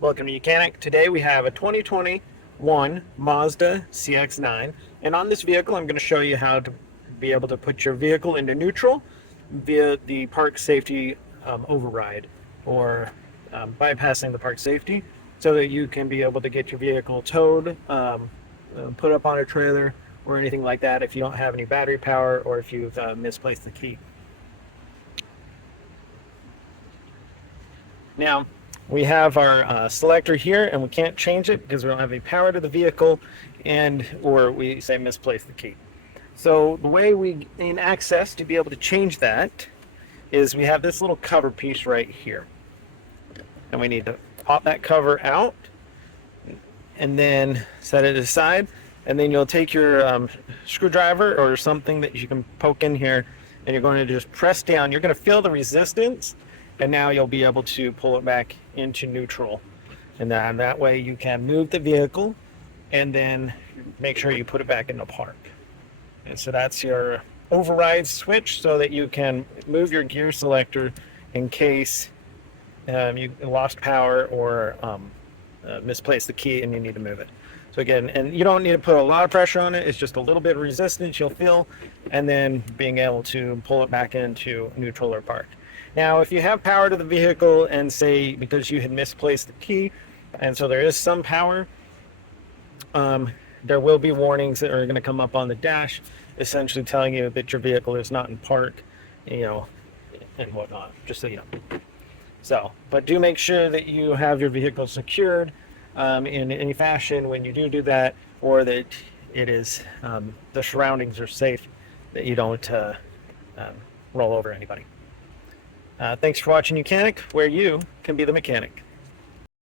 Welcome to Mechanic. Today we have a 2021 Mazda CX-9, and on this vehicle I'm going to show you how to be able to put your vehicle into neutral via the park safety override, or bypassing the park safety, so that you can be able to get your vehicle towed, put up on a trailer, or anything like that if you don't have any battery power or if you've misplaced the key. Now, we have our selector here, and we can't change it because we don't have any power to the vehicle, or we say misplace the key. So the way we gain access to be able to change that is we have this little cover piece right here. And we need to pop that cover out and then set it aside. And then you'll take your screwdriver or something that you can poke in here, and you're going to just press down. You're going to feel the resistance, and now you'll be able to pull it back into neutral. And that way you can move the vehicle and then make sure you put it back into park. And so that's your override switch, so that you can move your gear selector in case you lost power or misplaced the key and you need to move it. So again, and you don't need to put a lot of pressure on it, it's just a little bit of resistance you'll feel, and then being able to pull it back into neutral or park. Now, if you have power to the vehicle, and say because you had misplaced the key, and so there is some power, there will be warnings that are going to come up on the dash, essentially telling you that your vehicle is not in park, and whatnot, just so you know. So, but do make sure that you have your vehicle secured in any fashion when you do that, or that it is the surroundings are safe, that you don't roll over anybody. Thanks for watching Mechanic, where you can be the mechanic.